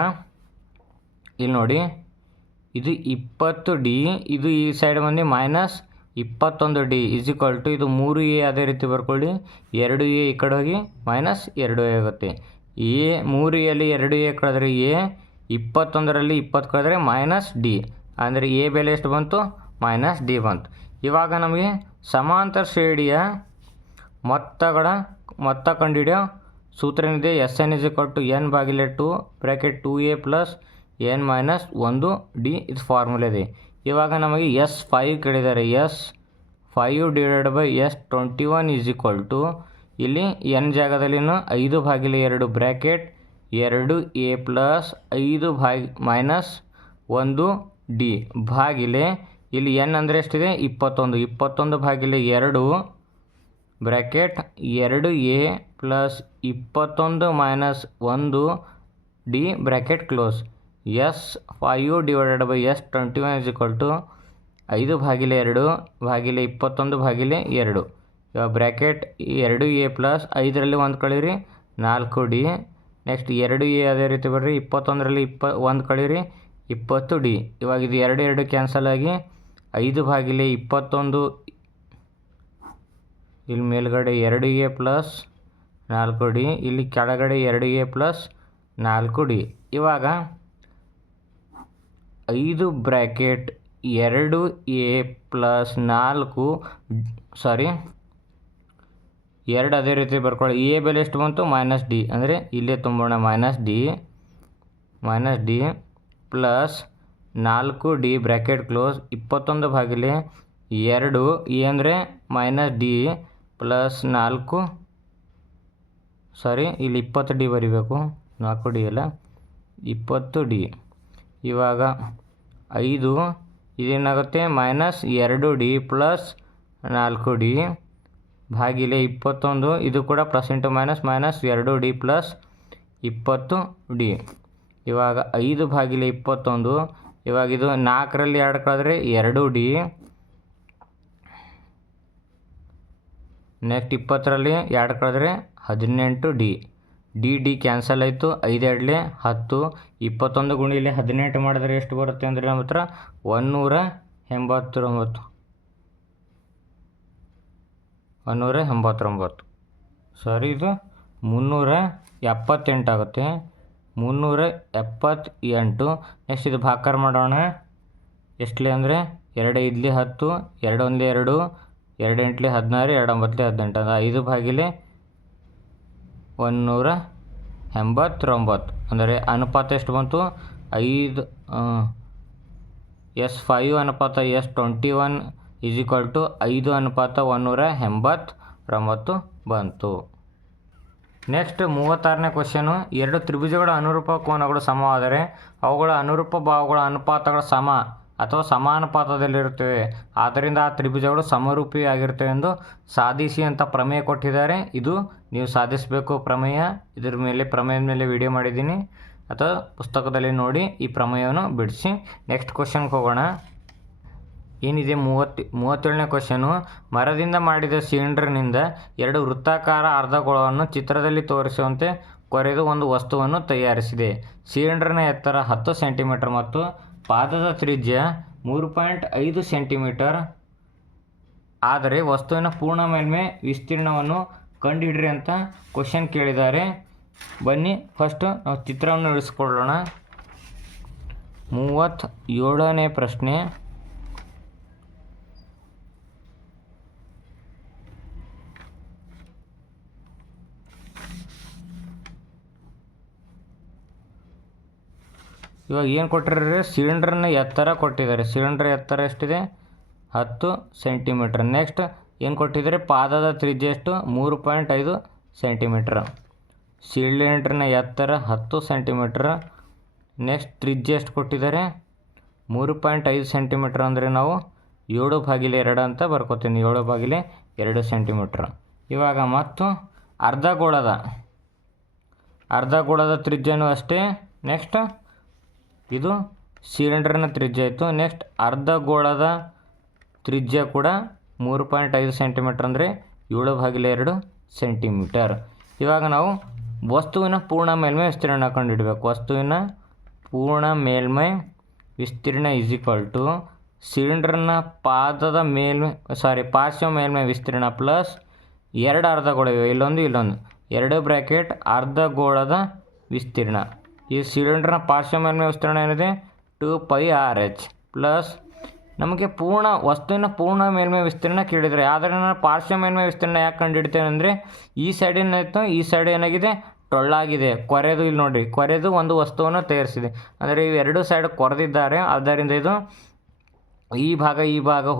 ಇಲ್ಲಿ ನೋಡಿ, ಇದು 20D, ಇದು ಈ ಸೈಡ್ ಬಂದು -21D ಇದು 3A. ಅದೇ ರೀತಿ ಬರ್ಕೊಳ್ಳಿ, 2A ಈ ಕಡೆ ಹೋಗಿ -2A ಆಗುತ್ತೆ. 3Aಯಲ್ಲಿ 2A ಕಳೆದ್ರೆ A, 21ರಲ್ಲಿ 20 ಕಳೆದ್ರೆ -D, ಅಂದರೆ A ಬೆಲೆ ಎಷ್ಟು ಬಂತು? -D ಬಂತು. ಇವಾಗ ನಮಗೆ ಸಮಾಂತರ ಶ್ರೇಣಿಯ ಮೊತ್ತ ಕಂಡುಹಿಡಿಯೋ ಸೂತ್ರ ಏನಿದೆ? SN n/2 bracket 2A plus n minus 1D ಇದು ಫಾರ್ಮುಲಾ ಇದೆ. ಇವಾಗ ನಮಗೆ S5 ಕೇಳಿದ್ದಾರೆ. S5/S21 ಇಲ್ಲಿ n ಜಾಗದಲ್ಲಿನೂ 5/2 bracket 2A plus 5 minus 1D ಭಾಗಿಲೆ ಇಲ್ಲಿ n ಅಂದರೆ ಎಷ್ಟಿದೆ? 21/2 bracket 2A plus 21 minus 1D bracket close. S5/S21 5/2/21/2 bracket 2A plus 5ರಲ್ಲಿ 1 ಕಳೀರಿ 4D. ನೆಕ್ಸ್ಟ್ 2A ಅದೇ ರೀತಿ ಬರ್ರಿ, 21ರಲ್ಲಿ 1 ಕಳೀರಿ 20D. ಇವಾಗ ಇದು 2 ಕ್ಯಾನ್ಸಲ್ ಆಗಿ 5/21 ಇಲ್ಲಿ ಮೇಲ್ಗಡೆ 2A ಪ್ಲಸ್ 4D, ಇಲ್ಲಿ ಕೆಳಗಡೆ 2A ಪ್ಲಸ್ 4D. ಇವಾಗ 5 ಬ್ರ್ಯಾಕೆಟ್ 2A ಪ್ಲಸ್ 4 2 ಅದೇ ರೀತಿ ಬರ್ಕೊಳ್ಳಿ. A ಬೆಲೆ ಎಷ್ಟು ಬಂತು? -D, ಅಂದರೆ ಇಲ್ಲೇ ತುಂಬೋಣ -D plus 4D bracket close 21/2 A ಅಂದರೆ -D ಪ್ಲಸ್ 4 ಇಲ್ಲಿ 20D ಬರಿಬೇಕು, 4D ಅಲ್ಲ 20D. ಇವಾಗ 5 ಇದೇನಾಗುತ್ತೆ? -2D ಪ್ಲಸ್ 4D ಭಾಗಿಲೆ 21, ಇದು ಕೂಡ plus into minus -2D plus 20D. ಇವಾಗ 5/21. ಇವಾಗ ಇದು 4ರಲ್ಲಿ 2 ಕಳೆದ್ರೆ 2D. ನೆಕ್ಸ್ಟ್ 20ರಲ್ಲಿ 2 ಕಳೆದ್ರೆ 18D. D ಕ್ಯಾನ್ಸಲ್ ಆಯಿತು. 5 2 10. 21 ಗುಣಿಲೆ 18 ಮಾಡಿದ್ರೆ ಎಷ್ಟು ಬರುತ್ತೆ ಅಂದರೆ ನಮ್ಮ ಹತ್ರ 189. ಇದು 378 ಆಗುತ್ತೆ. 378. ನೆಕ್ಸ್ಟ್ ಇದು ಭಾಕಾರ ಮಾಡೋಣ. ಎಷ್ಟಲಿ ಅಂದರೆ 2 5 10, 2 1 2, 2 8 16, 2 9 18, ಅದು 5/189. ಅಂದರೆ ಅನುಪಾತ ಎಷ್ಟು ಬಂತು? 5 S5/S21 5/189 ಬಂತು. Next 36ನೇ question. 2 ತ್ರಿಭುಜಗಳ ಅನುರೂಪ ಕೋನಗಳು ಸಮವಾದರೆ ಅವುಗಳ ಅನುರೂಪ ಬಾಹುಗಳ ಅನುಪಾತಗಳ ಸಮ ಅಥವಾ ಸಮಾನುಪಾತದಲ್ಲಿರುತ್ತವೆ. ಆದ್ದರಿಂದ ಆ ತ್ರಿಭುಜಗಳು ಸಮರೂಪಿಯಾಗಿರ್ತವೆ ಎಂದು ಸಾಧಿಸಿ ಅಂತ ಪ್ರಮೇಯ ಕೊಟ್ಟಿದ್ದಾರೆ. ಇದು ನೀವು ಸಾಧಿಸಬೇಕು ಪ್ರಮೇಯ. ಪ್ರಮೇಯದ ಮೇಲೆ ವಿಡಿಯೋ ಮಾಡಿದ್ದೀನಿ, ಅಥವಾ ಪುಸ್ತಕದಲ್ಲಿ ನೋಡಿ ಈ ಪ್ರಮೇಯವನ್ನು ಬಿಡಿಸಿ. ನೆಕ್ಸ್ಟ್ ಕ್ವಶನ್ಗೆ ಹೋಗೋಣ. ಏನಿದೆ 37ನೇ ಕ್ವಶನು. ಮರದಿಂದ ಮಾಡಿದ ಸಿಲಿಂಡರ್ನಿಂದ 2 ವೃತ್ತಾಕಾರ ಅರ್ಧಗೋಳವನ್ನು ಚಿತ್ರದಲ್ಲಿ ತೋರಿಸುವಂತೆ ಕೊರೆದು ಒಂದು ವಸ್ತುವನ್ನು ತಯಾರಿಸಿದೆ. ಸಿಲಿಂಡರ್ನ ಎತ್ತರ 10 ಸೆಂಟಿಮೀಟರ್ ಮತ್ತು ಪಾದದ ತ್ರಿಜ್ಯ 3.5 ಸೆಂಟಿಮೀಟರ್. ಆದರೆ ವಸ್ತುವಿನ ಪೂರ್ಣ ಮೇಲ್ಮೈ ವಿಸ್ತೀರ್ಣವನ್ನು ಕಂಡುಹಿಡಿರಿ ಅಂತ ಕ್ವಶನ್ ಕೇಳಿದ್ದಾರೆ. ಬನ್ನಿ ಫಸ್ಟ್ ನಾವು ಚಿತ್ರವನ್ನು ಇಳಿಸ್ಕೊಳ್ಳೋಣ. 37ನೇ ಪ್ರಶ್ನೆ. ಇವಾಗ ಏನು ಕೊಟ್ಟಿದ್ದಾರೆ, ಸಿಲಿಂಡ್ರನ್ನ ಎತ್ತರ ಕೊಟ್ಟಿದ್ದಾರೆ. ಸಿಲಿಂಡರ್ ಎತ್ತರ ಎಷ್ಟಿದೆ, 10 ಸೆಂಟಿಮೀಟ್ರ್. ನೆಕ್ಸ್ಟ್ ಏನು ಕೊಟ್ಟಿದ್ದಾರೆ, ಪಾದದ ತ್ರಿಜ್ಯ ಎಷ್ಟು, 3.5 ಸೆಂಟಿಮೀಟ್ರ್. ಸಿಲಿಂಡ್ರನ್ನ ಎತ್ತರ 10 ಸೆಂಟಿಮೀಟ್ರ್. ನೆಕ್ಸ್ಟ್ ತ್ರಿಜ್ಯ ಎಷ್ಟು ಕೊಟ್ಟಿದ್ದಾರೆ, 3.5 ಸೆಂಟಿಮೀಟ್ರ್. ಅಂದರೆ ನಾವು 7/2 ಅಂತ ಬರ್ಕೋತೀನಿ, 7/2 ಸೆಂಟಿಮೀಟ್ರ್. ಇವಾಗ ಮತ್ತು ಅರ್ಧಗೋಳದ ತ್ರಿಜ್ಯನೂ ಅಷ್ಟೇ. ನೆಕ್ಸ್ಟ್ ಇದು ಸಿಲಿಂಡರ್ನ ತ್ರಿಜ್ಯ ಆಯಿತು. ನೆಕ್ಸ್ಟ್ ಅರ್ಧಗೋಳದ ತ್ರಿಜ್ಯ ಕೂಡ 3.5 ಸೆಂಟಿಮೀಟ್ರ್, ಅಂದರೆ 7/2 ಸೆಂಟಿಮೀಟರ್. ಇವಾಗ ನಾವು ವಸ್ತುವಿನ ಪೂರ್ಣ ಮೇಲ್ಮೈ ವಿಸ್ತೀರ್ಣ ಕಂಡುಹಿಡಬೇಕು. ವಸ್ತುವಿನ ಪೂರ್ಣ ಮೇಲ್ಮೈ ವಿಸ್ತೀರ್ಣ = ಸಿಲಿಂಡರ್ನ ಪಾರ್ಶ್ವ ಮೇಲ್ಮೈ ವಿಸ್ತೀರ್ಣ ಪ್ಲಸ್ 2 ಅರ್ಧಗೋಳವಿವೆ, ಇಲ್ಲೊಂದು 2 ಬ್ರ್ಯಾಕೆಟ್ ಅರ್ಧಗೋಳದ ವಿಸ್ತೀರ್ಣ. ಈ ಸಿಲಿಂಡರ್ನ ಪಾರ್ಶ್ವ ಮೇಲ್ಮೈ ವಿಸ್ತೀರ್ಣ ಏನಿದೆ, 2πrh ಪ್ಲಸ್ ನಮಗೆ ವಸ್ತುವಿನ ಪೂರ್ಣ ಮೇಲ್ಮೈ ವಿಸ್ತೀರ್ಣ ಕೇಳಿದರೆ. ಆದರೆ ನಾನು ಪಾರ್ಶ್ವ ಮೇಲ್ಮೈ ವಿಸ್ತೀರ್ಣ ಯಾಕೆ ಕಂಡುಹಿಡ್ತೇನೆ ಅಂದರೆ, ಈ ಸೈಡ್ ಏನಾಯಿತು, ಈ ಸೈಡ್ ಏನಾಗಿದೆ, ಟೊಳ್ಳಾಗಿದೆ, ಕೊರೆದು. ಇಲ್ಲಿ ನೋಡಿರಿ, ಕೊರೆದು ಒಂದು ವಸ್ತುವನ್ನು ತಯಾರಿಸಿದೆ. ಅಂದರೆ ಇವೆರಡು ಸೈಡ್ ಕೊರೆದಿದ್ದಾರೆ. ಆದ್ದರಿಂದ ಇದು ಈ ಭಾಗ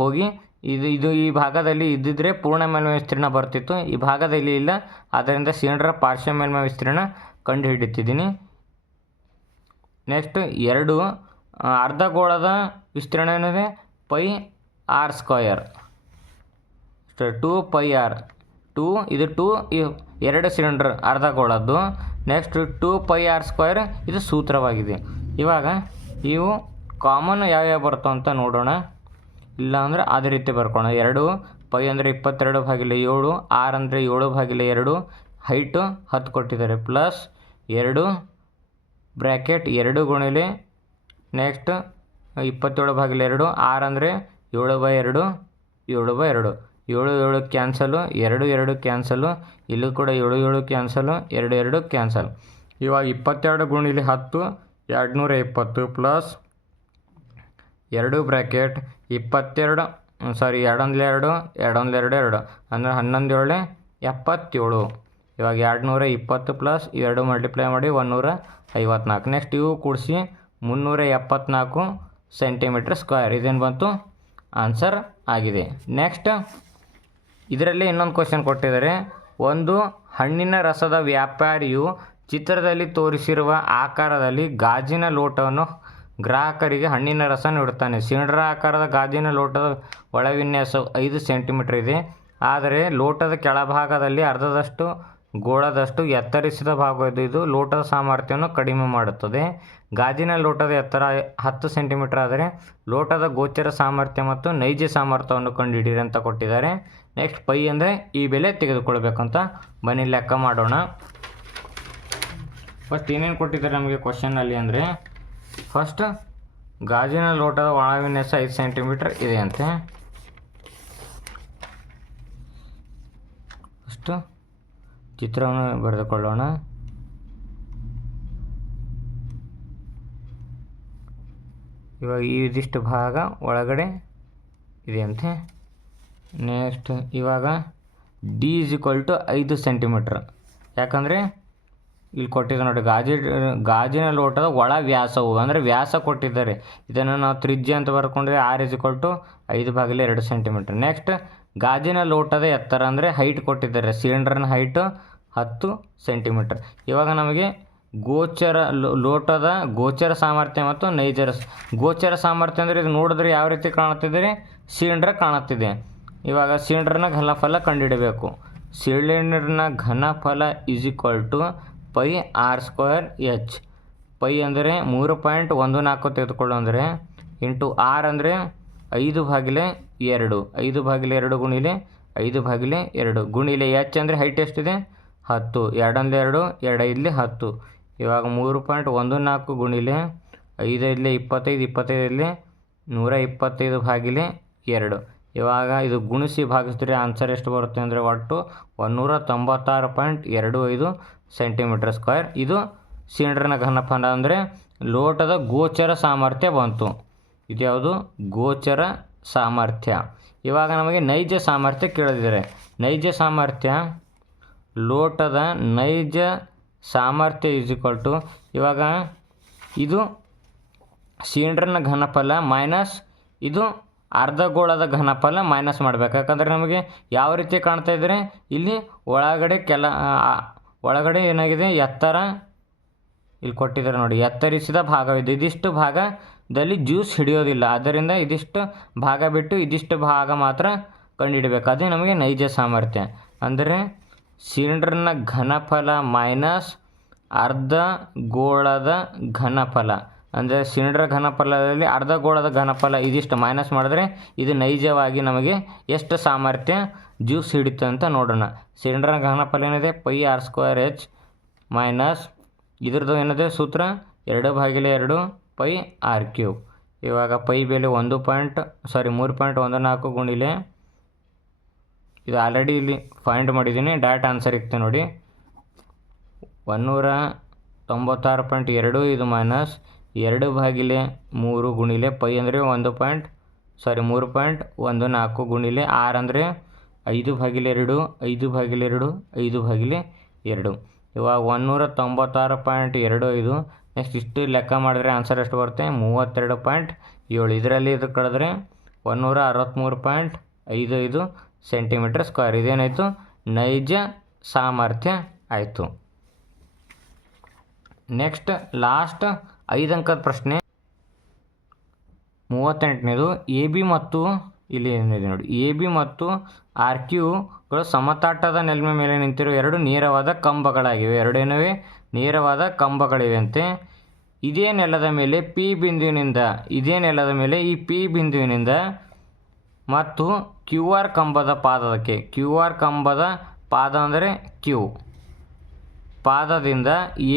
ಹೋಗಿ ಇದು ಈ ಭಾಗದಲ್ಲಿ ಇದ್ದಿದ್ದರೆ ಪೂರ್ಣ ಮೇಲ್ಮೈ ವಿಸ್ತೀರ್ಣ ಬರ್ತಿತ್ತು. ಈ ಭಾಗದಲ್ಲಿ ಇಲ್ಲ, ಆದ್ದರಿಂದ ಸಿಲಿಂಡರ್ ಪಾರ್ಶ್ವ ಮೇಲ್ಮೈ ವಿಸ್ತೀರ್ಣ ಕಂಡುಹಿಡಿತಿದ್ದೀನಿ. ನೆಕ್ಸ್ಟ್ 2 ಅರ್ಧಗೋಳದ ವಿಸ್ತೀರ್ಣ ಏನಿದೆ, πr². 2πr. 2 ಇದು 2 ಸಿಲಿಂಡರ್ ಅರ್ಧಗೋಳದ್ದು. ನೆಕ್ಸ್ಟ್ 2πr², ಇದು ಸೂತ್ರವಾಗಿದೆ. ಇವಾಗ ಇವು ಕಾಮನ್ ಯಾವ್ಯಾವ ಬರ್ತಾವೆ ಅಂತ ನೋಡೋಣ. ಇಲ್ಲ ಅಂದರೆ ಅದೇ ರೀತಿ ಬರ್ಕೊಳ್ಳೋಣ. 2 π ಅಂದರೆ 22/7, r ಅಂದರೆ 7/2, ಹೈಟು 10 ಕೊಟ್ಟಿದ್ದಾರೆ, ಪ್ಲಸ್ 2 ಬ್ರ್ಯಾಕೆಟ್ 2 ಗುಣಿಲೆ ನೆಕ್ಸ್ಟ್ 27/2, r ಅಂದರೆ 7/2, 7/2, 7 ಕ್ಯಾನ್ಸಲು, 2 ಕ್ಯಾನ್ಸಲು, ಇಲ್ಲೂ ಕೂಡ 7 ಕ್ಯಾನ್ಸಲು, 2 ಕ್ಯಾನ್ಸಲ್. ಇವಾಗ 22 ಗುಣಿಲೆ 10, 220, ಪ್ಲಸ್ 2 ಬ್ರ್ಯಾಕೆಟ್ 22, 2 2 ಅಂದರೆ 11 77. ಇವಾಗ 220 ಪ್ಲಸ್ 2 ಮಲ್ಟಿಪ್ಲೈ ಮಾಡಿ 154. ನೆಕ್ಸ್ಟ್ ಇವು ಕೂಡಿಸಿ 374 ಸೆಂಟಿಮೀಟರ್². ಇದೇನು ಬಂತು, ಆನ್ಸರ್ ಆಗಿದೆ. ನೆಕ್ಸ್ಟ್ ಇದರಲ್ಲಿ ಇನ್ನೊಂದು ಕ್ವಶನ್ ಕೊಟ್ಟಿದ್ದಾರೆ. ಒಂದು ಹಣ್ಣಿನ ರಸದ ವ್ಯಾಪಾರಿಯು ಚಿತ್ರದಲ್ಲಿ ತೋರಿಸಿರುವ ಆಕಾರದಲ್ಲಿ ಗಾಜಿನ ಲೋಟವನ್ನು ಗ್ರಾಹಕರಿಗೆ ಹಣ್ಣಿನ ರಸ ನೀಡುತ್ತಾನೆ. ಸಿಲಿಂಡರ್ ಆಕಾರದ ಗಾಜಿನ ಲೋಟದ ಒಳವಿನ್ಯಾಸವು 5 ಸೆಂಟಿಮೀಟರ್ ಇದೆ. ಆದರೆ ಲೋಟದ ಕೆಳಭಾಗದಲ್ಲಿ ಅರ್ಧದಷ್ಟು ಗೋಳದಷ್ಟು ಎತ್ತರಿಸಿದ ಭಾಗವಿದ್ದು ಇದು ಲೋಟದ ಸಾಮರ್ಥ್ಯವನ್ನು ಕಡಿಮೆ ಮಾಡುತ್ತದೆ. ಗಾಜಿನ ಲೋಟದ ಎತ್ತರ 10 ಸೆಂಟಿಮೀಟರ್ ಆದರೆ ಲೋಟದ ಗೋಚರ ಸಾಮರ್ಥ್ಯ ಮತ್ತು ನೈಜ ಸಾಮರ್ಥ್ಯವನ್ನು ಕಂಡುಹಿಡಿಯಿರಿ ಅಂತ ಕೊಟ್ಟಿದ್ದಾರೆ. ನೆಕ್ಸ್ಟ್ π ಅಂದರೆ ಈ ಬೆಲೆ ತೆಗೆದುಕೊಳ್ಬೇಕಂತ. ಬನ್ನಿ ಲೆಕ್ಕ ಮಾಡೋಣ. ಫಸ್ಟ್ ಏನೇನು ಕೊಟ್ಟಿದ್ದಾರೆ ನಮಗೆ ಕ್ವಶನ್ನಲ್ಲಿ ಅಂದರೆ, ಫಸ್ಟ್ ಗಾಜಿನ ಲೋಟದ ಒಳವಿನ್ಯಾಸ 5 ಸೆಂಟಿಮೀಟರ್ ಇದೆ ಅಂತೆ. ಫಸ್ಟು ಚಿತ್ರವನ್ನು ಬರೆದುಕೊಳ್ಳೋಣ. ಇವಾಗ ಇದಿಷ್ಟು ಭಾಗ ಒಳಗಡೆ ಇದೆಯಂತೆ. ನೆಕ್ಸ್ಟ್ ಇವಾಗ D = 5 ಸೆಂಟಿಮೀಟ್ರ್. ಯಾಕಂದರೆ ಇಲ್ಲಿ ಕೊಟ್ಟಿದ್ದಾರೆ ನೋಡಿ, ಗಾಜಿನ ಲೋಟದ ಒಳ ವ್ಯಾಸವು ಅಂದರೆ ವ್ಯಾಸ ಕೊಟ್ಟಿದ್ದಾರೆ. ಇದನ್ನು ನಾವು ತ್ರಿಜ್ಯ ಅಂತ ಬರ್ಕೊಂಡ್ರೆ r = 5/2 ಸೆಂಟಿಮೀಟ್ರ್. ನೆಕ್ಸ್ಟ್ ಗಾಜಿನ ಲೋಟದ ಎತ್ತರ ಅಂದರೆ ಹೈಟ್ ಕೊಟ್ಟಿದ್ದಾರೆ. ಸಿಲಿಂಡರ್ನ ಹೈಟು 10 ಸೆಂಟಿಮೀಟ್ರ್. ಇವಾಗ ನಮಗೆ ಲೋಟದ ಗೋಚರ ಸಾಮರ್ಥ್ಯ ಮತ್ತು ನೈಜ ಗೋಚರ ಸಾಮರ್ಥ್ಯ ಅಂದರೆ ಇದು ನೋಡಿದ್ರೆ ಯಾವ ರೀತಿ ಕಾಣುತ್ತಿದೆ, ಸಿಲಿಂಡರ್ ಕಾಣುತ್ತಿದೆ. ಇವಾಗ ಸಿಲಿಂಡರ್ನ ಘನಫಲ ಕಂಡುಹಿಡಬೇಕು. ಸಿಲಿಂಡರ್ನ ಘನಫಲ = πr²h. π ಅಂದರೆ 3.14 ತೆಗೆದುಕೊಳ್ಳು ಅಂದರೆ ಇಂಟು r ಅಂದರೆ 5/2, 5/2 ಗುಣಿಲೆ 5/2 ಗುಣಿಲೆ h ಅಂದರೆ ಹೈಟ್ ಎಷ್ಟಿದೆ, 10, 2 2 10. ಇವಾಗ 3.14 ಗುಣಿಲೆ 5 25, 25 125/2. ಇವಾಗ ಇದು ಗುಣಿಸಿ ಭಾಗಿಸಿದ್ರೆ ಆನ್ಸರ್ ಎಷ್ಟು ಬರುತ್ತೆ ಅಂದರೆ ಒಟ್ಟು 196.25 ಸೆಂಟಿಮೀಟರ್². ಇದು ಸಿಲಿಂಡರ್ನ ಘನಫಲ ಅಂದರೆ ಲೋಟದ ಗೋಚರ ಸಾಮರ್ಥ್ಯ ಬಂತು. ಇದ್ಯಾವುದು? ಗೋಚರ ಸಾಮರ್ಥ್ಯ. ಇವಾಗ ನಮಗೆ ನೈಜ ಸಾಮರ್ಥ್ಯ ಕೇಳಿದ್ದಾರೆ. ನೈಜ ಸಾಮರ್ಥ್ಯ, ಲೋಟದ ನೈಜ ಸಾಮರ್ಥ್ಯ ಟು ಇವಾಗ ಇದು ಸಿಲಿಂಡರ್ನ ಘನಫಲ ಮೈನಸ್ ಇದು ಅರ್ಧಗೋಳದ ಘನಫಲ ಮೈನಸ್ ಮಾಡಬೇಕು. ಯಾಕಂದರೆ ನಮಗೆ ಯಾವ ರೀತಿ ಕಾಣ್ತಾ ಇದ್ದರೆ ಇಲ್ಲಿ ಒಳಗಡೆ ಏನಾಗಿದೆ, ಎತ್ತರ ಇಲ್ಲಿ ಕೊಟ್ಟಿದ್ದಾರೆ ನೋಡಿ, ಎತ್ತರಿಸಿದ ಭಾಗವಿದೆ. ಇದಿಷ್ಟು ಭಾಗದಲ್ಲಿ ಜ್ಯೂಸ್ ಹಿಡಿಯೋದಿಲ್ಲ. ಆದ್ದರಿಂದ ಇದಿಷ್ಟು ಭಾಗ ಬಿಟ್ಟು ಇದಿಷ್ಟು ಭಾಗ ಮಾತ್ರ ಕಂಡುಹಿಡಬೇಕು. ಅದೇ ನಮಗೆ ನೈಜ ಸಾಮರ್ಥ್ಯ. ಅಂದರೆ ಸಿಲಿಂಡರ್ನ ಘನಫಲ ಮೈನಸ್ ಅರ್ಧಗೋಳದ ಘನಫಲ. ಅಂದರೆ ಸಿಲಿಂಡರ್ ಘನಫಲದಲ್ಲಿ ಅರ್ಧಗೋಳದ ಘನಫಲ ಇದಿಷ್ಟು ಮೈನಸ್ ಮಾಡಿದ್ರೆ ಇದು ನೈಜವಾಗಿ ನಮಗೆ ಎಷ್ಟು ಸಾಮರ್ಥ್ಯ ಜ್ಯೂಸ್ ಹಿಡಿತು ಅಂತ ನೋಡೋಣ. ಸಿಲಿಂಡರ್ನ ಘನಫಲ ಏನಿದೆ, πr² ಮೈನಸ್ ಇದ್ರದ್ದು ಏನಿದೆ ಸೂತ್ರ 2/2 πr³. ಇವಾಗ ಪೈ ಬೆಲೆ 3.14 ಗುಣಿಲೆ ಇದು ಆಲ್ರೆಡಿ ಇಲ್ಲಿ ಫೈಂಡ್ ಮಾಡಿದ್ದೀನಿ, ಡೈರೆಕ್ಟ್ ಆನ್ಸರ್ ಇತ್ತು ನೋಡಿ. 196.2 ಇದು ಮೈನಸ್ 2/3 ಗುಣಿಲೆ ಪೈ ಅಂದರೆ 3.14 ಗುಣಿಲೆ ಆರ್ ಅಂದರೆ 5/2 5/2. ಇವಾಗ 196.2 ಇದು. ನೆಕ್ಸ್ಟ್ ಇಷ್ಟು ಲೆಕ್ಕ ಮಾಡಿದ್ರೆ ಆನ್ಸರ್ ಎಷ್ಟು ಬರುತ್ತೆ? 32.7. ಇದರಲ್ಲಿ ಇದು ಕಳೆದ್ರೆ 163.55 ಸೆಂಟಿಮೀಟರ್ ಸ್ಕ್ವೇರ್. ಇದೇನಾಯಿತು? ನೈಜ ಸಾಮರ್ಥ್ಯ ಆಯಿತು. ನೆಕ್ಸ್ಟ್ ಲಾಸ್ಟ್ 5 ಅಂಕದ ಪ್ರಶ್ನೆ 38ನೇದು. ಎ ಬಿ ಮತ್ತು ಇಲ್ಲಿ ಏನಿದೆ ನೋಡಿ, ಎ ಬಿ ಮತ್ತು RQಗಳು ಸಮತಟ್ಟಾದ ನೆಲದ ಮೇಲೆ ನಿಂತಿರೋ 2 ನೇರವಾದ ಕಂಬಗಳಾಗಿವೆ. ಎರಡೇನವೆ ನೇರವಾದ ಕಂಬಗಳಿವೆಂತೆ. ಇದೇ ನೆಲದ ಮೇಲೆ ಈ P ಬಿಂದುವಿನಿಂದ ಮತ್ತು QR ಕಂಬದ ಪಾದಕ್ಕೆ, QR ಕಂಬದ ಪಾದ ಅಂದರೆ Q ಪಾದದಿಂದ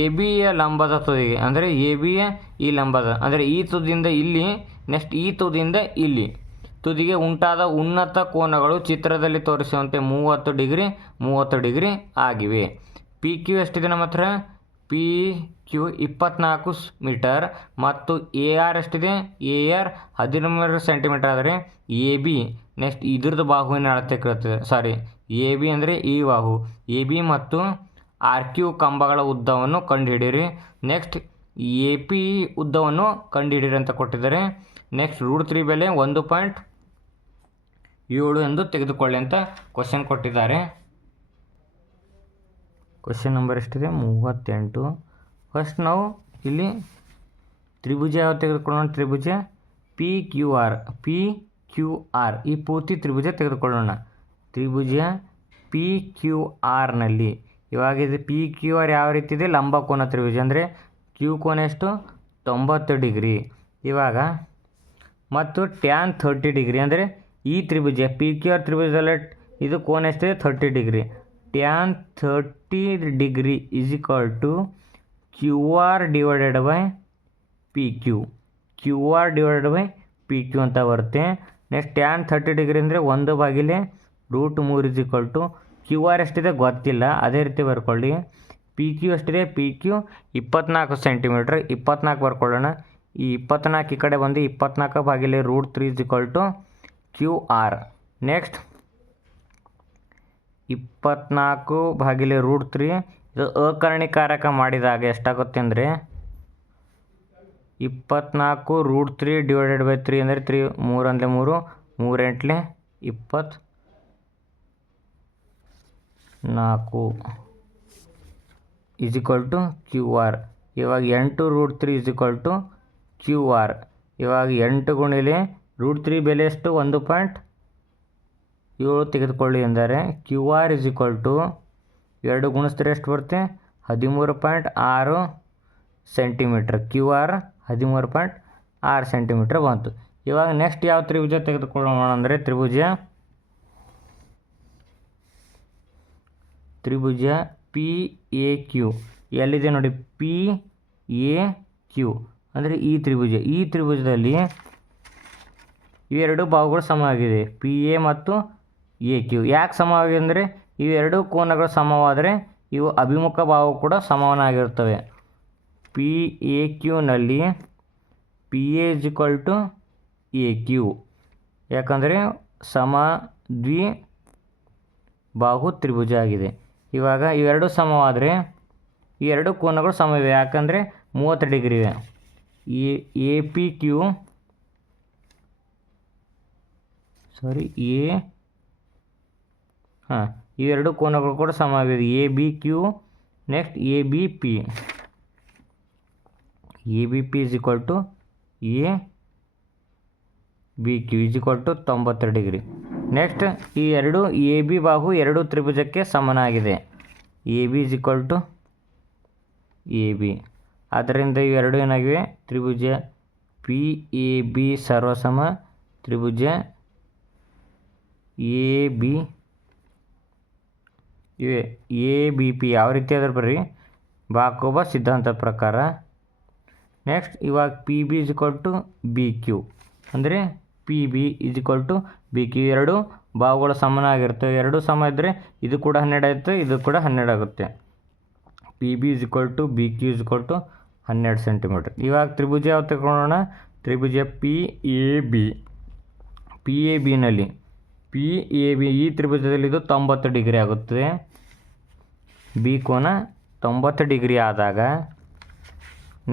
ABಯ ಲಂಬದ ತುದಿಗೆ, ಅಂದರೆ ABಯ ಈ ಲಂಬದ ಅಂದರೆ ಈ ತುದಿಯಿಂದ ಇಲ್ಲಿ, ನೆಕ್ಸ್ಟ್ ಈ ತುದಿಯಿಂದ ಇಲ್ಲಿ ತುದಿಗೆ ಉಂಟಾದ ಉನ್ನತ ಕೋನಗಳು ಚಿತ್ರದಲ್ಲಿ ತೋರಿಸುವಂತೆ 30 ಡಿಗ್ರಿ ಆಗಿವೆ. PQ ಎಷ್ಟಿದೆ ನಮ್ಮ ಹತ್ರ? PQ 24 ಮೀಟರ್ ಮತ್ತು AR ಎಷ್ಟಿದೆ? AR 13 centimetre. ಆದರೆ AB ನೆಕ್ಸ್ಟ್ ಇದ್ರದ್ದು ಬಾಹುವಿನ ಅಳತೆ ಕೇಳ್ತದೆ. AB ಅಂದರೆ ಈ ಬಾಹು. AB ಮತ್ತು RQ ಕಂಬಗಳ ಉದ್ದವನ್ನು ಕಂಡುಹಿಡಿಯಿರಿ. ನೆಕ್ಸ್ಟ್ AP ಉದ್ದವನ್ನು ಕಂಡುಹಿಡಿಯಿರಿ ಅಂತ ಕೊಟ್ಟಿದ್ದಾರೆ. ನೆಕ್ಸ್ಟ್ √3 ಬೆಲೆ 1.7 ಎಂದು ತೆಗೆದುಕೊಳ್ಳಿ ಅಂತ ಕ್ವಶನ್ ಕೊಟ್ಟಿದ್ದಾರೆ. ಕ್ವಶನ್ ನಂಬರ್ ಎಷ್ಟಿದೆ? 38. ಫಸ್ಟ್ ನಾವು ಇಲ್ಲಿ ತ್ರಿಭುಜ ಯಾವ ತೆಗೆದುಕೊಳ್ಳೋಣ? ತ್ರಿಭುಜ PQR ಈ ಪೂರ್ತಿ ತ್ರಿಭುಜ ತೆಗೆದುಕೊಳ್ಳೋಣ. ತ್ರಿಭುಜ PQRನಲ್ಲಿ ಇವಾಗ ಇದು PQR ಯಾವ ರೀತಿ ಇದೆ? ಲಂಬಕೋನ ತ್ರಿಭುಜ. ಅಂದರೆ Q ಕೋನ ಎಷ್ಟು? 90 ಡಿಗ್ರಿ. ಇವಾಗ ಮತ್ತು ಟ್ಯಾನ್ 30 ಡಿಗ್ರಿ. ಅಂದರೆ ಈ ತ್ರಿಭುಜ PQR ತ್ರಿಭುಜದಲ್ಲಿ ಇದು ಕೋನ ಎಷ್ಟಿದೆ? 30 degree. Tan 30 degree QR divided by PQ. QR divided by PQ ಅಂತ ಬರುತ್ತೆ. ನೆಕ್ಸ್ಟ್ ಟ್ಯಾನ್ 30 ಡಿಗ್ರಿ ಅಂದರೆ 1/√3 QR ಎಷ್ಟಿದೆ ಗೊತ್ತಿಲ್ಲ, ಅದೇ ರೀತಿ ಬರ್ಕೊಳ್ಳಿ. PQ ಎಷ್ಟಿದೆ? PQ 24 centimetre. 24 ಬರ್ಕೊಳ್ಳೋಣ. ಈ 24 ಈ ಕಡೆ ಬಂದು 24/√3 QR. ನೆಕ್ಸ್ಟ್ 24/√3 ಇದು ಅಕರ್ಣೀಕಾರಕ ಮಾಡಿದಾಗ ಎಷ್ಟಾಗುತ್ತೆ ಅಂದರೆ 24√3 ಡಿವೈಡೆಡ್ ಬೈ 3 ಅಂದರೆ 3 ಅಂದರೆ 3 3 8 24 QR. ಇವಾಗ 8√3 QR. ಇವಾಗ 8 ಗುಣಿಲೆ √3 ಬೆಲೆ ಎಷ್ಟು? 1.7 ತೆಗೆದುಕೊಳ್ಳಿ ಎಂದರೆ QR 2 ಗುಣಿಸಿದ್ರೆ ಎಷ್ಟು ಬರುತ್ತೆ? 13.6 ಸೆಂಟಿಮೀಟ್ರ್. QR 13.6 ಸೆಂಟಿಮೀಟ್ರ್ ಬಂತು. ಇವಾಗ ನೆಕ್ಸ್ಟ್ ಯಾವ ತ್ರಿಭುಜ ತೆಗೆದುಕೊಳ್ಳೋಣ ಅಂದರೆ ತ್ರಿಭುಜ PAQ ಎಲ್ಲಿದೆ ನೋಡಿ? PAQ ಅಂದರೆ ಈ ತ್ರಿಭುಜದಲ್ಲಿ ಇವೆರಡು ಬಾಹುಗಳು ಸಮವಾಗಿದೆ, PA ಮತ್ತು AQ. ಯಾಕೆ ಸಮವಾಗಿದೆ ಅಂದರೆ ಇವೆರಡು ಕೋನಗಳು ಸಮವಾದರೆ ಇವು ಅಭಿಮುಖ ಬಾಹು ಕೂಡ ಸಮಾನವಾಗಿರ್ತವೆ. ಪಿ ಎ ಕ್ಯೂನಲ್ಲಿ P A is equal to A Q, ಯಾಕಂದರೆ ಸಮದ್ವಿ ಬಾಹು ತ್ರಿಭುಜ ಆಗಿದೆ. ಇವಾಗ ಇವೆರಡು ಸಮವಾದರೆ ಈ ಎರಡು ಕೋನಗಳು ಸಮವಿವೆ, ಯಾಕಂದರೆ 30 ಡಿಗ್ರಿ ಇವೆ. ಎ ಪಿ ಕ್ಯೂ ಇವೆರಡು ಕೋನಗಳು ಕೂಡ ಸಮವಿದೆ. A B Q, next A B P is equal to A B Q is equal to 90 degree. Next ಈ ಎರಡು ಎ ಬಿ ಬಾಹು ಎರಡು ತ್ರಿಭುಜಕ್ಕೆ ಸಮನಾಗಿದೆ. A B is equal to A B. ಆದ್ದರಿಂದ ಇವೆರಡು ಏನಾಗಿವೆ, ತ್ರಿಭುಜ ಪಿ ಎ ಬಿ ಸರ್ವಸಮ ತ್ರಿಭುಜ ಎ ಬಿ ಇವೆ. ಎ ಬಿ ಪಿ ಯಾವ ರೀತಿ ಅದ್ರ ಬರ್ರಿ, ಬಾಕೋಬ ಸಿದ್ಧಾಂತದ ಪ್ರಕಾರ. ನೆಕ್ಸ್ಟ್ ಇವಾಗ P B is equal to B Q, ಅಂದರೆ P B is equal to B Q. ಎರಡು ಬಾಹುಗಳು ಸಮನಾಗಿರ್ತವೆ. ಎರಡು ಸಮ ಇದ್ದರೆ ಇದು ಕೂಡ 12 ಆಗುತ್ತೆ, ಇದು ಕೂಡ 12 ಆಗುತ್ತೆ. P B is equal to B Q is equal to 12 centimetre. ಇವಾಗ ತ್ರಿಭುಜ ಯಾವ ತಗೊಳ್ಳೋಣ, ತ್ರಿಭುಜ P A B. P A ಬಿನಲ್ಲಿ ಪಿ ಎ ಬಿ ಈ ತ್ರಿಭುಜದಲ್ಲಿ ಇದು 90 ಡಿಗ್ರಿ ಆಗುತ್ತದೆ. ಬಿ ಕೋನ 90 ಡಿಗ್ರಿ ಆದಾಗ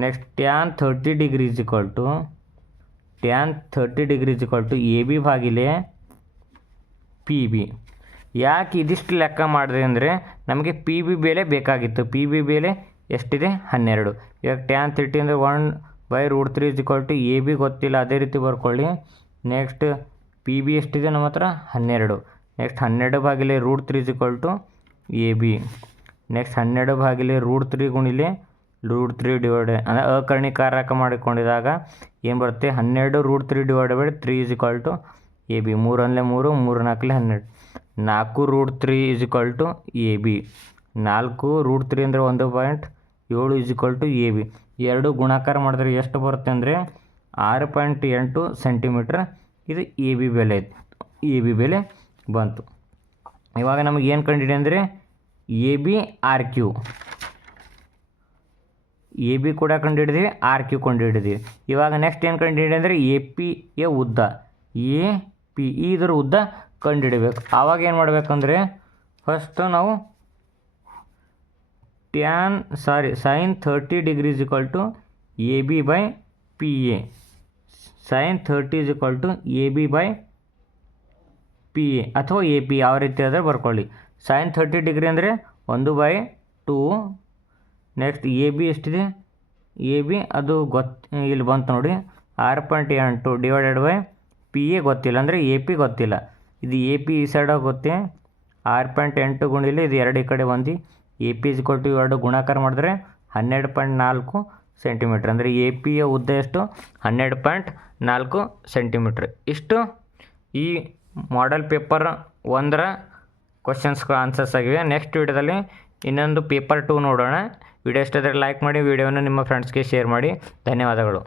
next tan 30 degree is equal to A B ಭಾಗಿಲೆ ಪಿ ಬಿ. ಯಾಕೆ ಇದಿಷ್ಟು ಲೆಕ್ಕ ಮಾಡಿದೆ ಅಂದರೆ ನಮಗೆ ಪಿ ಬಿ ಬೆಲೆ ಬೇಕಾಗಿತ್ತು. ಪಿ ಬಿ ಬೆಲೆ ಎಷ್ಟಿದೆ, 12. ಇವಾಗ ಟ್ಯಾನ್ 30 ಅಂದರೆ 1/√3 is equal to A B ಗೊತ್ತಿಲ್ಲ, ಅದೇ ರೀತಿ ಬರ್ಕೊಳ್ಳಿ. ನೆಕ್ಸ್ಟ್ ಪಿ ಬಿ ಎಷ್ಟಿದೆ ನಮ್ಮ ಹತ್ರ, 12. ನೆಕ್ಸ್ಟ್ 12 ಭಾಗಿಲೆ √3 is equal to A B. Next 12 ಭಾಗಿಲೆ √3 ಗುಣಿಲೆ √3 ಡಿವೈಡೆಡ್ ಅಂದರೆ ಅಕರ್ಣೀಕಾರಕ ಮಾಡಿಕೊಂಡಿದಾಗ ಏನು ಬರುತ್ತೆ, 12 √3 divided 3 is equal to A B. 3 1 3, 3 4 12, 4√3 is equal to A B. 4√3 ಅಂದರೆ 1.7 is equal to A B. ಎರಡು ಗುಣಾಕಾರ ಮಾಡಿದ್ರೆ ಎಷ್ಟು ಬರುತ್ತೆ ಅಂದರೆ 6.8 ಸೆಂಟಿಮೀಟ್ರ್. ಇದು ಎ ಬಿ ಬೆಲೆ, ಬಂತು. ಇವಾಗ ನಮಗೆ ಏನು ಕಂಡಿದೆ ಅಂದರೆ A B R Q, A B ಕೂಡ ಕಂಡುಹಿಡಿದೀವಿ, ಆರ್ ಕ್ಯೂ ಕಂಡುಹಿಡಿದೀವಿ. ಇವಾಗ ನೆಕ್ಸ್ಟ್ ಏನು ಕಂಡುಹಿಡಿ ಅಂದರೆ ಎ ಪಿ ಯ ಉದ್ದ, ಎ ಪಿ ಇದರ ಉದ್ದ ಕಂಡುಹಿಡಬೇಕು. ಆವಾಗ ಏನು ಮಾಡಬೇಕಂದ್ರೆ ಫಸ್ಟು ನಾವು sine 30 degree is equal to A B by P A. Sine 30 is equal to A B by P A ಅಥವಾ ಎ ಪಿ ಯಾವ ರೀತಿ ಆದರೆ ಬರ್ಕೊಳ್ಳಿ. ಸೈನ್ 30 ಡಿಗ್ರಿ ಅಂದರೆ 1/2. ನೆಕ್ಸ್ಟ್ ಎ ಬಿ ಎಷ್ಟಿದೆ, ಎ ಬಿ ಅದು ಇಲ್ಲಿ ಬಂತು ನೋಡಿ 6.8 ಡಿವೈಡೆಡ್ ಬೈ ಪಿ ಎ ಗೊತ್ತಿಲ್ಲ, ಅಂದರೆ ಎ ಪಿ ಗೊತ್ತಿಲ್ಲ. ಇದು ಎ ಪಿ ಈ ಸೈಡ್ ಹೋಗುತ್ತೆ, 6.8 ಗುಣಿಲೆ ಇದು ಎರಡು ಈ ಕಡೆ ಬಂದು A P is equal to ಎರಡು ಗುಣಾಕಾರ ಮಾಡಿದ್ರೆ 12.4 ಸೆಂಟಿಮೀಟ್ರ್. ಅಂದರೆ ಎ ಪಿಯ ಉದ್ದ ಎಷ್ಟು, 12.4 ಸೆಂಟಿಮೀಟ್ರ್. ಇಷ್ಟು ಈ ಮಾಡೆಲ್ ಪೇಪರ್ 1ರ ಕ್ವಶನ್ಸ್ಗೆ ಆನ್ಸರ್ಸ್ ಆಗಿವೆ. ನೆಕ್ಸ್ಟ್ ವಿಡಿಯೋದಲ್ಲಿ ಇನ್ನೊಂದು ಪೇಪರ್ 2 ನೋಡೋಣ. ವಿಡಿಯೋ ಇಷ್ಟ ಆದರೆ ಲೈಕ್ ಮಾಡಿ, ವಿಡಿಯೋವನ್ನು ನಿಮ್ಮ ಫ್ರೆಂಡ್ಸ್ಗೆ ಶೇರ್ ಮಾಡಿ. ಧನ್ಯವಾದಗಳು.